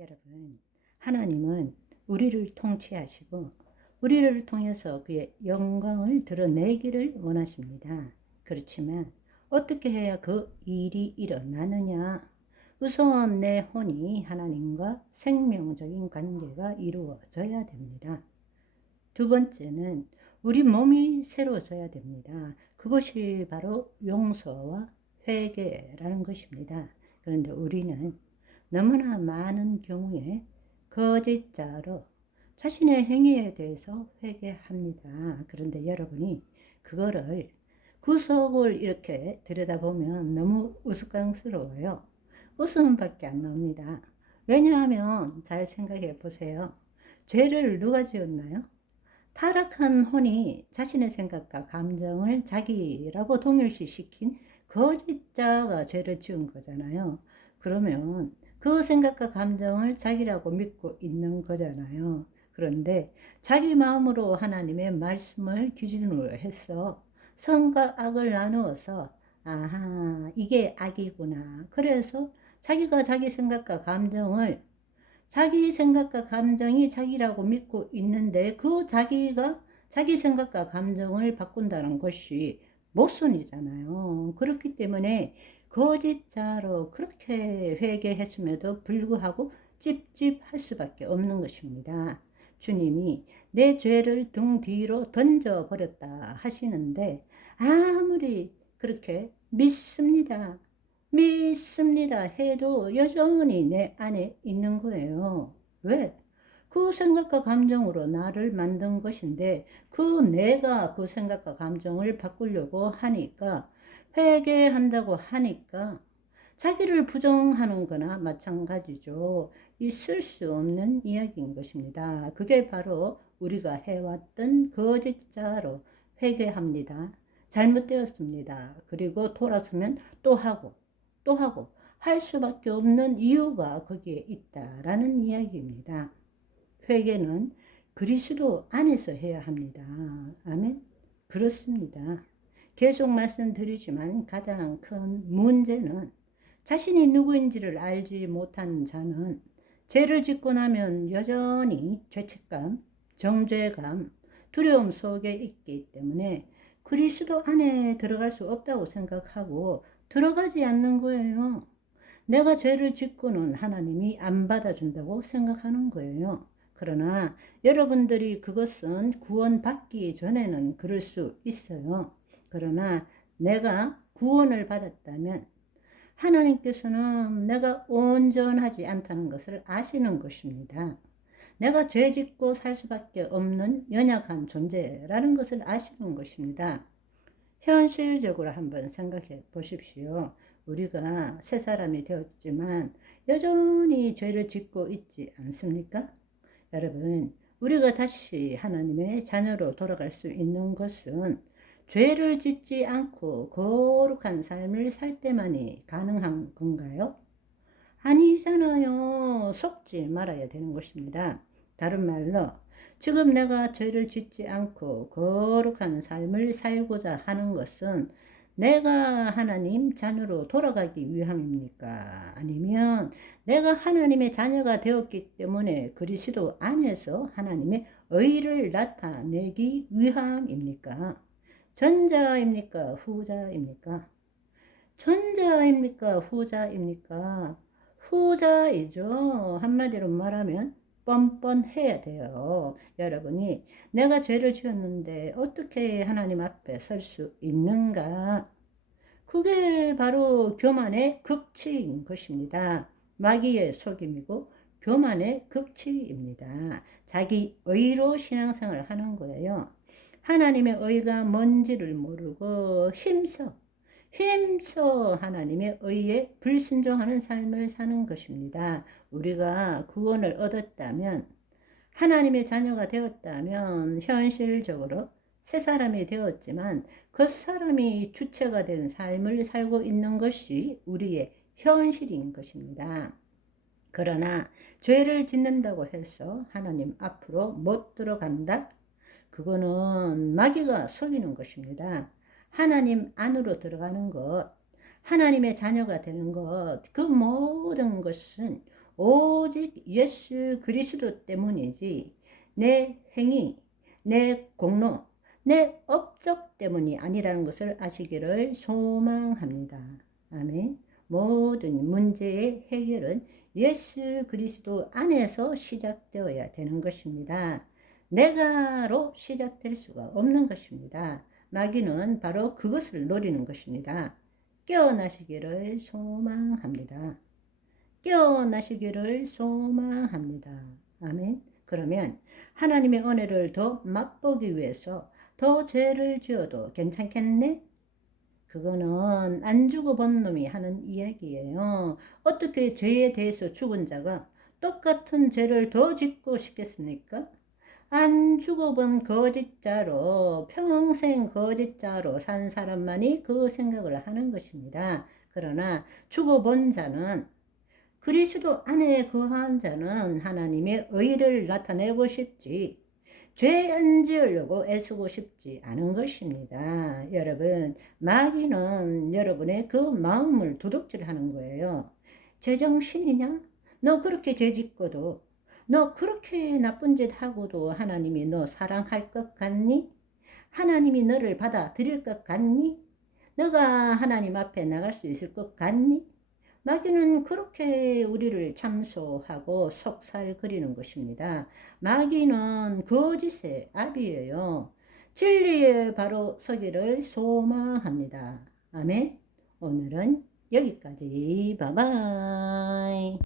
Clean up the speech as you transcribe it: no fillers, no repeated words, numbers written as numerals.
여러분, 하나님은 우리를 통치하시고 우리를 통해서 그의 영광을 드러내기를 원하십니다. 그렇지만 어떻게 해야 그 일이 일어나느냐? 우선 내 혼이 하나님과 생명적인 관계가 이루어져야 됩니다. 두 번째는 우리 몸이 새로워져야 됩니다. 그것이 바로 용서와 회개라는 것입니다. 그런데 우리는 너무나 많은 경우에 거짓자로 자신의 행위에 대해서 회개합니다. 그런데 여러분이 그거를 구석을 이렇게 들여다보면 너무 우스꽝스러워요. 웃음밖에 안 나옵니다. 왜냐하면 잘 생각해 보세요. 죄를 누가 지었나요? 타락한 혼이 자신의 생각과 감정을 자기라고 동일시시킨 거짓자가 죄를 지은 거잖아요. 그러면 그 생각과 감정을 자기라고 믿고 있는 거잖아요. 그런데 자기 마음으로 하나님의 말씀을 기준으로 해서 선과 악을 나누어서 아하, 이게 악이구나. 그래서 자기가 자기 생각과 감정을 자기 생각과 감정이 자기라고 믿고 있는데 그 자기가 자기 생각과 감정을 바꾼다는 것이 모순이잖아요. 그렇기 때문에 거짓자로 그렇게 회개했음에도 불구하고 찝찝할 수밖에 없는 것입니다. 주님이 내 죄를 등 뒤로 던져버렸다 하시는데 아무리 그렇게 믿습니다 해도 여전히 내 안에 있는 거예요. 왜? 그 생각과 감정으로 나를 만든 것인데 그 내가 그 생각과 감정을 바꾸려고 하니까 회개한다고 하니까 자기를 부정하는 거나 마찬가지죠. 있을 수 없는 이야기인 것입니다. 그게 바로 우리가 해왔던 거짓자로 회개합니다. 잘못되었습니다. 그리고 돌아서면 또 하고 할 수밖에 없는 이유가 거기에 있다라는 이야기입니다. 회개는 그리스도 안에서 해야 합니다. 아멘. 그렇습니다. 계속 말씀드리지만 가장 큰 문제는 자신이 누구인지를 알지 못한 자는 죄를 짓고 나면 여전히 죄책감, 정죄감, 두려움 속에 있기 때문에 그리스도 안에 들어갈 수 없다고 생각하고 들어가지 않는 거예요. 내가 죄를 짓고는 하나님이 안 받아준다고 생각하는 거예요. 그러나 여러분들이 그것은 구원받기 전에는 그럴 수 있어요. 그러나 내가 구원을 받았다면 하나님께서는 내가 온전하지 않다는 것을 아시는 것입니다. 내가 죄 짓고 살 수밖에 없는 연약한 존재라는 것을 아시는 것입니다. 현실적으로 한번 생각해 보십시오. 우리가 새 사람이 되었지만 여전히 죄를 짓고 있지 않습니까? 여러분, 우리가 다시 하나님의 자녀로 돌아갈 수 있는 것은 죄를 짓지 않고 거룩한 삶을 살 때만이 가능한 건가요? 아니잖아요. 속지 말아야 되는 것입니다. 다른 말로 지금 내가 죄를 짓지 않고 거룩한 삶을 살고자 하는 것은 내가 하나님 자녀로 돌아가기 위함입니까? 아니면 내가 하나님의 자녀가 되었기 때문에 그리스도 안에서 하나님의 의를 나타내기 위함입니까? 전자입니까? 후자입니까? 전자입니까? 후자입니까? 후자이죠. 한마디로 말하면 뻔뻔해야 돼요. 여러분이 내가 죄를 지었는데 어떻게 하나님 앞에 설 수 있는가? 그게 바로 교만의 극치인 것입니다. 마귀의 속임이고 교만의 극치입니다. 자기 의로 신앙생활을 하는 거예요. 하나님의 의가 뭔지를 모르고 힘써 하나님의 의에 불순종하는 삶을 사는 것입니다. 우리가 구원을 얻었다면, 하나님의 자녀가 되었다면 현실적으로 새 사람이 되었지만 그 사람이 주체가 된 삶을 살고 있는 것이 우리의 현실인 것입니다. 그러나 죄를 짓는다고 해서 하나님 앞으로 못 들어간다? 그거는 마귀가 속이는 것입니다. 하나님 안으로 들어가는 것, 하나님의 자녀가 되는 것, 그 모든 것은 오직 예수 그리스도 때문이지 내 행위, 내 공로, 내 업적 때문이 아니라는 것을 아시기를 소망합니다. 아멘. 모든 문제의 해결은 예수 그리스도 안에서 시작되어야 되는 것입니다. 내가로 시작될 수가 없는 것입니다. 마귀는 바로 그것을 노리는 것입니다. 깨어나시기를 소망합니다. 깨어나시기를 소망합니다. 아멘. 그러면 하나님의 은혜를 더 맛보기 위해서 더 죄를 지어도 괜찮겠네? 그거는 안 죽어본 놈이 하는 이야기예요. 어떻게 죄에 대해서 죽은 자가 똑같은 죄를 더 짓고 싶겠습니까? 안 죽어본 거짓자로 평생 거짓자로 산 사람만이 그 생각을 하는 것입니다. 그러나 죽어본 자는 그리스도 안에 거한 자는 하나님의 의를 나타내고 싶지 죄 안 지으려고 애쓰고 싶지 않은 것입니다. 여러분, 마귀는 여러분의 그 마음을 도둑질하는 거예요. 제정신이냐? 너 그렇게 죄 짓고도, 너 그렇게 나쁜 짓 하고도 하나님이 너 사랑할 것 같니? 하나님이 너를 받아들일 것 같니? 너가 하나님 앞에 나갈 수 있을 것 같니? 마귀는 그렇게 우리를 참소하고 속살거리는 것입니다. 마귀는 거짓의 아비예요. 진리에 바로 서기를 소망합니다. 아멘. 오늘은 여기까지. 바이바이.